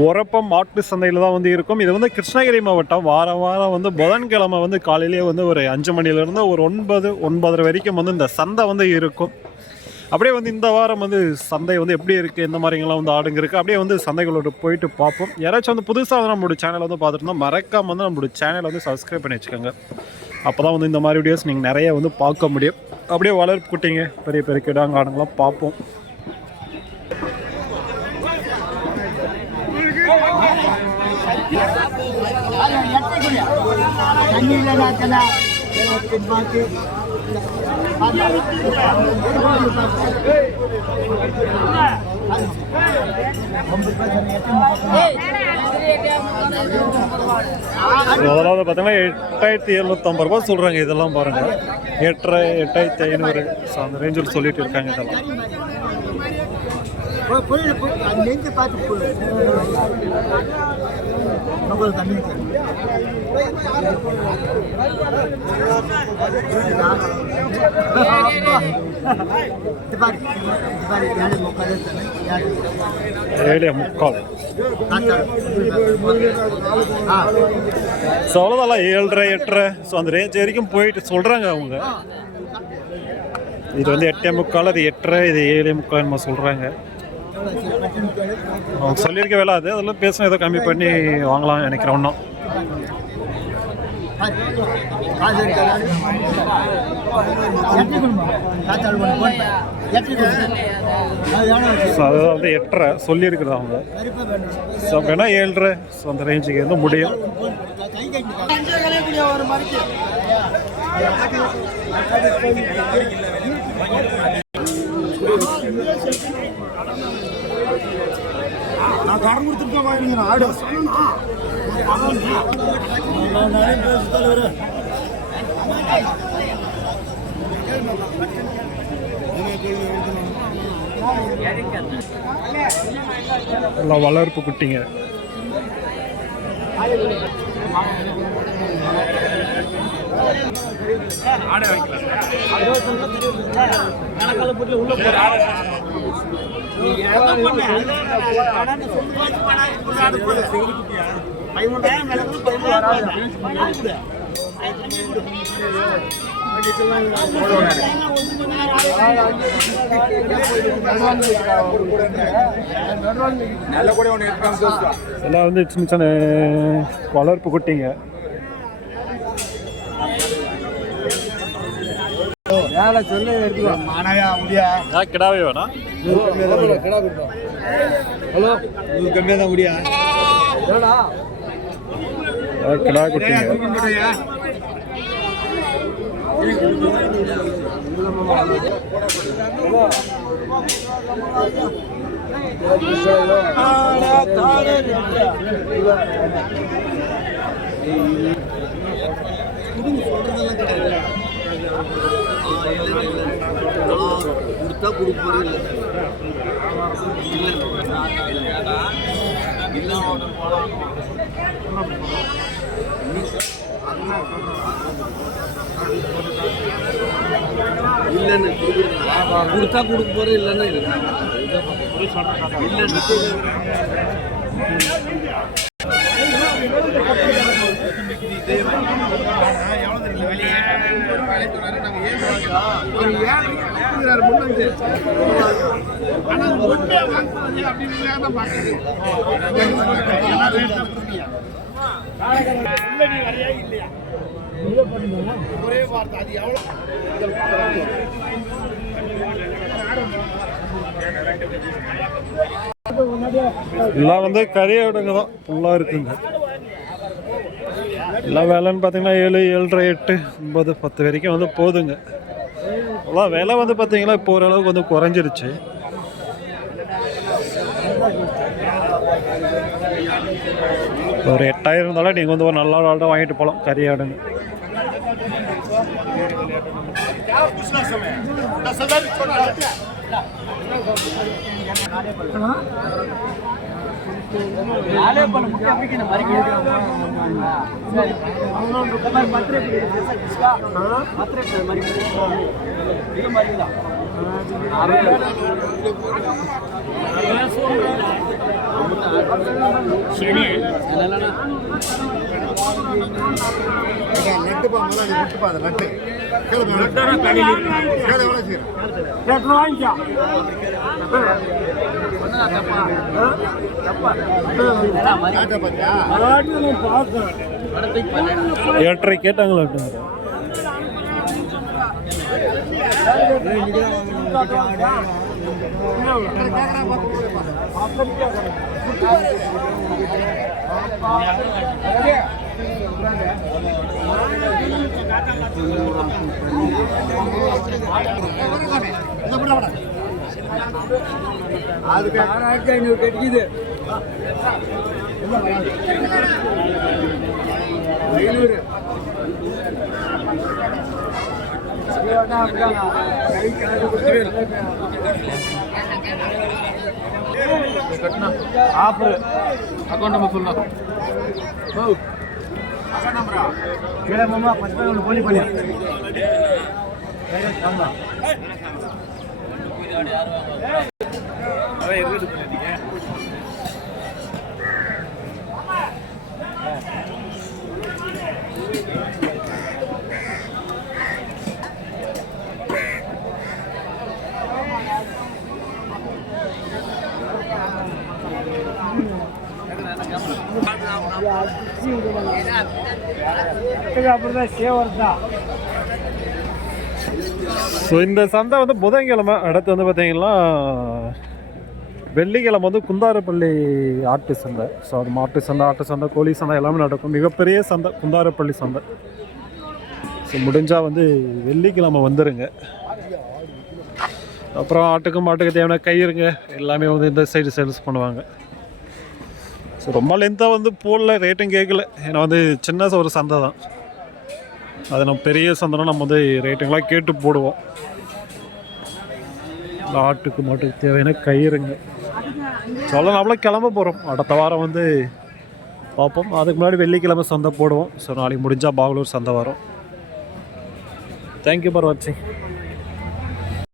உரப்பம் மாட்டு சந்தையில் தான் வந்து இருக்கும். இது வந்து கிருஷ்ணகிரி மாவட்டம். வாரம் வந்து புதன்கிழமை வந்து காலையிலேயே வந்து ஒரு 5 மணிலேருந்து ஒரு 9-9:30 வரைக்கும் வந்து இந்த சந்தை வந்து இருக்கும். அப்படியே வந்து இந்த வாரம் வந்து சந்தை வந்து எப்படி இருக்குது, எந்த மாதிரிங்கெல்லாம் வந்து ஆடுங்க இருக்குது, அப்படியே வந்து சந்தைகளோட போயிட்டு பார்ப்போம். யாராச்சும் வந்து புதுசாக வந்து நம்மளுடைய சேனலை வந்து பார்த்துருந்தோம், மறக்காம வந்து நம்மளுடைய சேனலை வந்து சப்ஸ்கிரைப் பண்ணி வச்சுக்கோங்க. அப்போ தான் வந்து இந்த மாதிரி வீடியோஸ் நீங்கள் நிறைய வந்து பார்க்க முடியும். அப்படியே வளர்ப்பு குட்டிங்க பெரிய பெரிய கிடாங்க ஆடுங்களாம் பார்ப்போம். அதாவது பார்த்தீங்கன்னா 8750 ரூபா சொல்கிறாங்க. இதெல்லாம் பாருங்கள், 8500 அந்த ரேஞ்சில் சொல்லிட்டு இருக்காங்க. இதெல்லாம் ஸோ அவ்வளோதான் 7.5 8.5 ஸோ அந்த ரேஞ்ச் வரைக்கும் போயிட்டு சொல்கிறாங்க அவங்க. இது வந்து 8.45, அது 8.5, இது 7.45 நம்ம சொல்கிறாங்க. அவங்க சொல்லியிருக்க வேலை அது, அதெல்லாம் பேசணும், ஏதோ கம்மி பண்ணி வாங்கலாம் நினைக்கிறேன். ஒன்றும் ஸோ அதுதான் வந்து 8.5 சொல்லியிருக்குது அவங்க. ஸோ அப்படின்னா 7.5 ஸோ அந்த ரேஞ்சுக்கு வந்து முடியும். நான் கடன் கொடுத்துருக்கேன் வாங்கிக்கிறேன் ஆடு எல்லாம் வளர்ப்பு குட்டிங்க. ஆடை வைக்கலாம். எல்லாம் வந்து சின்ன சின்ன வளர்ப்பு குட்டிங்க. கிடாவே வேணா கம்மியாக தான் முடியா கிடா குட்டிங்க. கொடுத்தா கொடுக்க போறது இல்லைன்னு கொடுத்தா கொடுக்க போறது இல்லைன்னு ஒரே வார்த்தை அது எவ்வளவு எல்லாம் வந்து கறியாடுங்க தான் ஃபுல்லாக இருக்குங்க. எல்லாம் வேலைன்னு பார்த்தீங்கன்னா 7, 7.5, 8, 9, 10 வரைக்கும் வந்து போதுங்க. எல்லாம் விலை வந்து பார்த்தீங்கன்னா இப்போ ஓரளவுக்கு வந்து குறைஞ்சிருச்சு. ஒரு 8000 இருந்தாலும் நீங்கள் வந்து ஒரு நல்ல ஆடாக வாங்கிட்டு போகலாம் கறி ஆடுங்க. நட்டு பாம்பு விட்டு பாத நட்டு ஏற்றை கேட்டாங்களா அதுக்கு 1500 கிடைக்குது 500 ஆஃபர் அக்கௌண்ட் நம்பர் சொல்லலாம் ஸோ இந்த சந்தை வந்து புதன்கிழமை, அடுத்து வந்து பார்த்தீங்கன்னா வெள்ளிக்கிழமை வந்து குந்தாரப்பள்ளி ஆட்டு சந்தை. ஸோ அது மாட்டு சந்தை, ஆட்டு சந்தை, கோழி சந்தை எல்லாமே நடக்கும். மிகப்பெரிய சந்தை குந்தாரப்பள்ளி சந்தை. ஸோ முடிஞ்சால் வந்து வெள்ளிக்கிழமை வந்துடுங்க. அப்புறம் ஆட்டுக்கு மாட்டுக்கு தேவையான கயிறுங்க எல்லாமே வந்து இந்த சைடு சேல்ஸ் பண்ணுவாங்க. ஸோ ரொம்ப லென்த்தாக வந்து போடல, ரேட்டும் கேட்கல. ஏன்னா வந்து சின்ன ஒரு சந்தை தான், அது நம்ம பெரிய சந்தைனா நம்ம வந்து ரேட்டுங்களாம் கேட்டு போடுவோம். ஆட்டுக்கு மாட்டுக்கு தேவையான கயிறுங்க சொல்ல நம்மள கிளம்ப போகிறோம். அடுத்த வாரம் வந்து பார்ப்போம். அதுக்கு முன்னாடி வெள்ளிக்கிழமை சந்தை போடுவோம். ஸோ நாளைக்கு முடிஞ்சால் பாகலூர் சந்தை வரும். தேங்க்யூ ஃபார் வாட்சிங்.